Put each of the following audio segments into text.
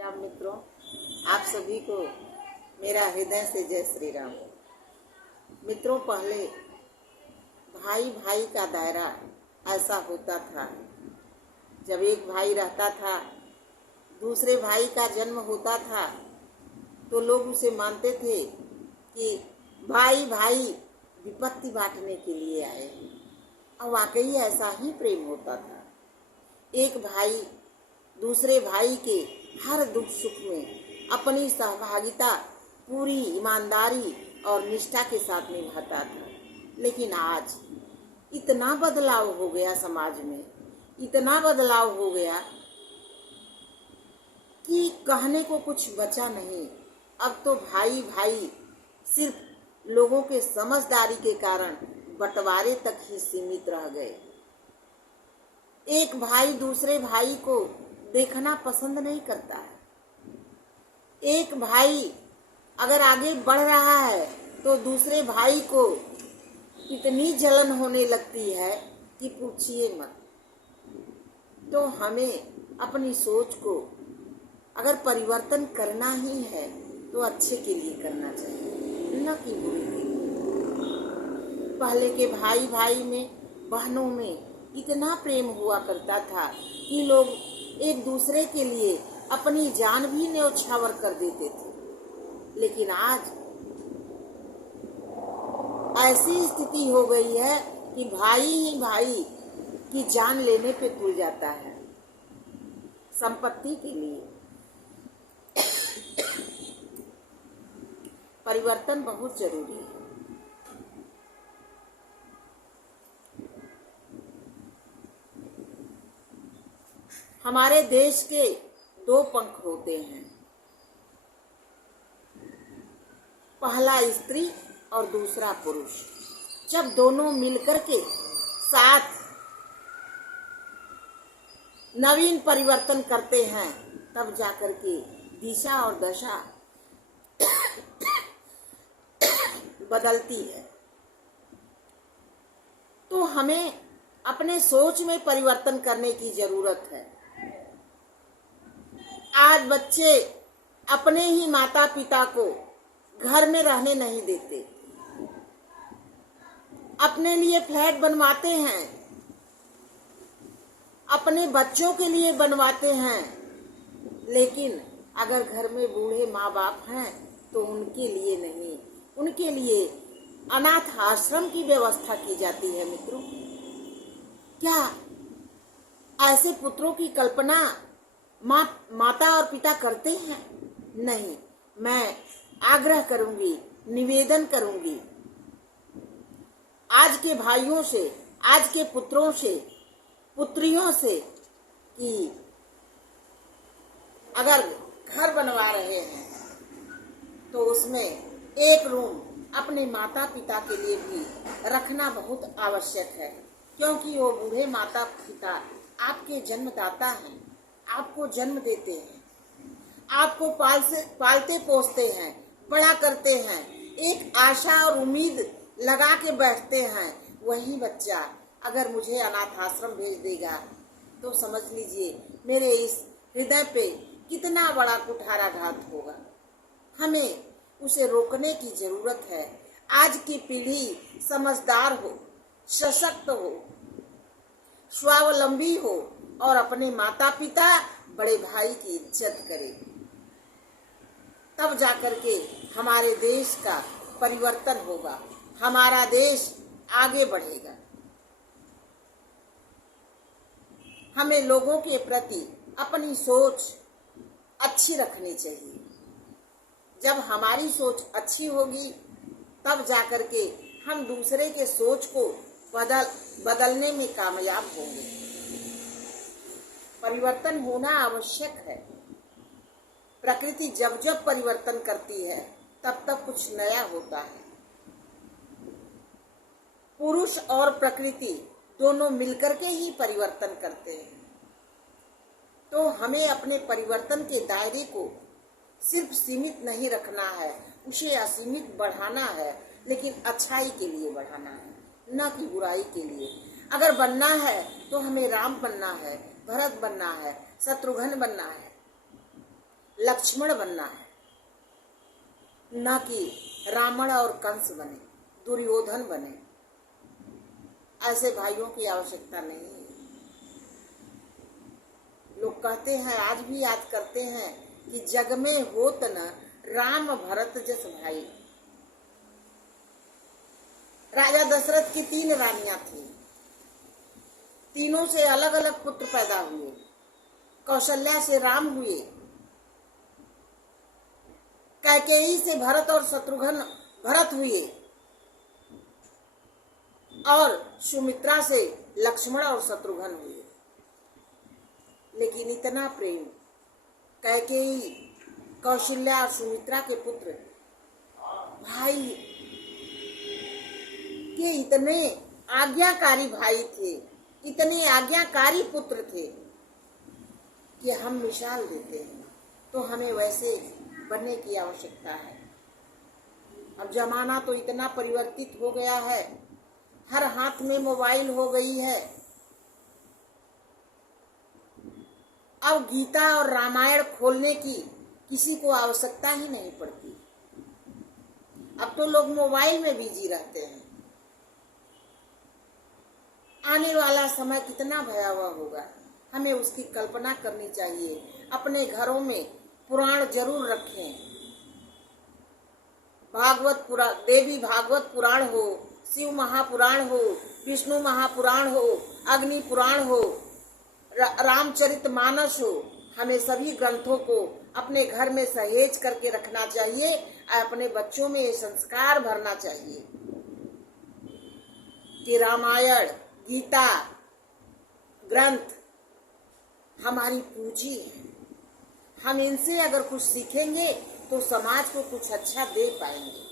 राम मित्रों, आप सभी को मेरा हृदय से जय श्री राम। मित्रों, पहले भाई भाई का दायरा ऐसा होता था। जब एक भाई रहता था, दूसरे भाई का जन्म होता था तो लोग उसे मानते थे कि भाई भाई विपत्ति बांटने के लिए आए हैं। और वाकई ऐसा ही प्रेम होता था। एक भाई दूसरे भाई के हर दुख सुख में अपनी सहभागिता पूरी ईमानदारी और निष्ठा के साथ निभाता था। लेकिन आज इतना बदलाव हो गया समाज में, इतना बदलाव हो गया कि कहने को कुछ बचा नहीं। अब तो भाई भाई सिर्फ लोगों के समझदारी के कारण बंटवारे तक ही सीमित रह गए। एक भाई दूसरे भाई को देखना पसंद नहीं करता है। एक भाई अगर आगे बढ़ रहा है तो दूसरे भाई को इतनी जलन होने लगती है कि पूछिए मत। तो हमें अपनी सोच को अगर परिवर्तन करना ही है तो अच्छे के लिए करना चाहिए, न कि बुरे के लिए। पहले के भाई भाई में, बहनों में इतना प्रेम हुआ करता था कि लोग एक दूसरे के लिए अपनी जान भी न्यौछावर कर देते थे। लेकिन आज ऐसी स्थिति हो गई है कि भाई ही भाई की जान लेने पे तुल जाता है संपत्ति के लिए। परिवर्तन बहुत जरूरी है। हमारे देश के दो पंख होते हैं, पहला स्त्री और दूसरा पुरुष। जब दोनों मिलकर के साथ नवीन परिवर्तन करते हैं तब जाकर के दिशा और दशा बदलती है। तो हमें अपने सोच में परिवर्तन करने की जरूरत है। आज बच्चे अपने ही माता पिता को घर में रहने नहीं देते, अपने लिए फ्लैट बनवाते हैं, अपने बच्चों के लिए बनवाते हैं। लेकिन अगर घर में बूढ़े माँ बाप हैं तो उनके लिए नहीं, उनके लिए अनाथ आश्रम की व्यवस्था की जाती है। मित्रों, क्या ऐसे पुत्रों की कल्पना माता और पिता करते हैं? नहीं। मैं आग्रह करूंगी, निवेदन करूंगी आज के भाइयों से, आज के पुत्रों से, पुत्रियों से कि अगर घर बनवा रहे हैं तो उसमें एक रूम अपने माता पिता के लिए भी रखना बहुत आवश्यक है। क्योंकि वो बूढ़े माता पिता आपके जन्मदाता हैं, आपको जन्म देते हैं, आपको पालते पोसते हैं, बड़ा करते हैं, एक आशा और उम्मीद लगा के बैठते हैं। वही बच्चा अगर मुझे अनाथ आश्रम भेज देगा तो समझ लीजिए मेरे इस हृदय पे कितना बड़ा कुठाराघात होगा। हमें उसे रोकने की जरूरत है। आज की पीढ़ी समझदार हो, सशक्त हो, स्वावलंबी हो और अपने माता पिता बड़े भाई की इज्जत करे। तब जाकर के हमारे देश का परिवर्तन होगा, हमारा देश आगे बढ़ेगा। हमें लोगों के प्रति अपनी सोच अच्छी रखनी चाहिए। जब हमारी सोच अच्छी होगी तब जाकर के हम दूसरे के सोच को बदलने में कामयाब होंगे। परिवर्तन होना आवश्यक है। प्रकृति जब जब परिवर्तन करती है तब तब कुछ नया होता है। पुरुष और प्रकृति दोनों मिलकर के ही परिवर्तन करते हैं। तो हमें अपने परिवर्तन के दायरे को सिर्फ सीमित नहीं रखना है, उसे असीमित बढ़ाना है, लेकिन अच्छाई के लिए बढ़ाना है, न कि बुराई के लिए। अगर बनना है तो हमें राम बनना है, भरत बनना है, शत्रुघ्न बनना है। लक्ष्मण बनना है, न कि रावण और कंस बने, दुर्योधन बने। ऐसे भाइयों की आवश्यकता नहीं है। लोग कहते हैं, आज भी याद करते हैं कि जग में होत न राम भरत जस भाई। राजा दशरथ की 3 रानियां थी, तीनों से अलग अलग पुत्र पैदा हुए। कौशल्या से राम हुए, कैकेयी से भरत और शत्रुघ्न भरत हुए, और सुमित्रा से लक्ष्मण और शत्रुघ्न हुए। लेकिन इतना प्रेम कैकेयी, कौशल्या और सुमित्रा के पुत्र भाई के इतने आज्ञाकारी भाई थे, इतने आज्ञाकारी पुत्र थे कि हम मिसाल देते हैं। तो हमें वैसे बनने की आवश्यकता है। अब जमाना तो इतना परिवर्तित हो गया है, हर हाथ में मोबाइल हो गई है। अब गीता और रामायण खोलने की किसी को आवश्यकता ही नहीं पड़ती। अब तो लोग मोबाइल में बिजी रहते हैं। आने वाला समय कितना भयावह होगा, हमें उसकी कल्पना करनी चाहिए। अपने घरों में पुराण जरूर रखें। भागवत पुराण, देवी भागवत पुराण हो, शिव महापुराण हो, विष्णु महापुराण हो, अग्नि पुराण हो, रामचरितमानस हो। हमें सभी ग्रंथों को अपने घर में सहेज करके रखना चाहिए और अपने बच्चों में ये संस्कार भरना चाहिए कि रामायण, गीता ग्रंथ हमारी पूंजी है। हम इनसे अगर कुछ सीखेंगे तो समाज को कुछ अच्छा दे पाएंगे।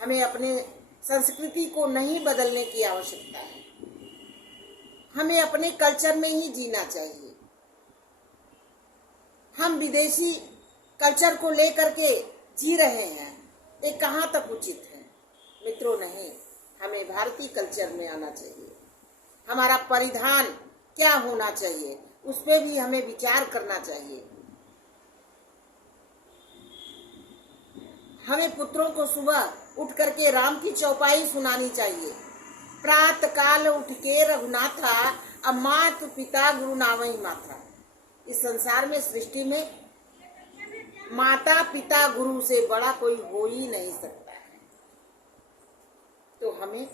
हमें अपने संस्कृति को नहीं बदलने की आवश्यकता है। हमें अपने कल्चर में ही जीना चाहिए। हम विदेशी कल्चर को लेकर के जी रहे हैं, ये कहाँ तक उचित है? मित्रों, नहीं, हमें भारतीय कल्चर में आना चाहिए। हमारा परिधान क्या होना चाहिए, उस पर भी हमें विचार करना चाहिए। हमें पुत्रों को सुबह उठ करके राम की चौपाई सुनानी चाहिए। प्रातः काल उठ के रघुनाथा, अब मात पिता गुरु नावई माथा। इस संसार में, सृष्टि में माता पिता गुरु से बड़ा कोई हो ही नहीं सकता है। तो हमें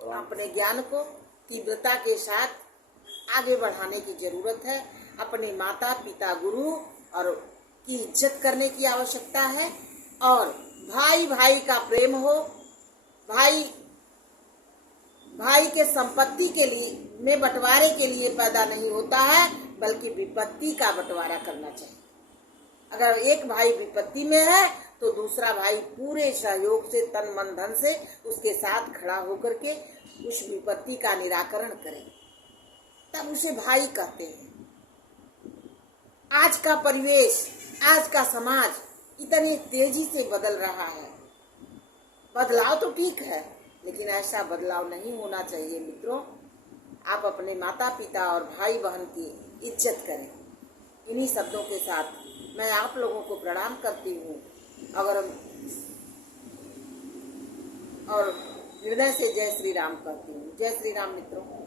अपने ज्ञान को तीव्रता के साथ आगे बढ़ाने की जरूरत है। अपने माता पिता गुरु और की इज्जत करने की आवश्यकता है। और भाई भाई का प्रेम हो। भाई के संपत्ति के लिए में बंटवारे के लिए पैदा नहीं होता है, बल्कि विपत्ति का बंटवारा करना चाहिए। अगर एक भाई विपत्ति में है तो दूसरा भाई पूरे सहयोग से, तन मन धन से उसके साथ खड़ा होकर के उस विपत्ति का निराकरण करे, तब उसे भाई कहते हैं। आज का परिवेश, आज का समाज इतनी तेजी से बदल रहा है। बदलाव तो ठीक है, लेकिन ऐसा बदलाव नहीं होना चाहिए। मित्रों, आप अपने माता पिता और भाई बहन की इज्जत करें। इन्हीं शब्दों के साथ मैं आप लोगों को प्रणाम करती हूँ और हृदय से जय श्री राम कहती हूँ। जय श्री राम मित्रों।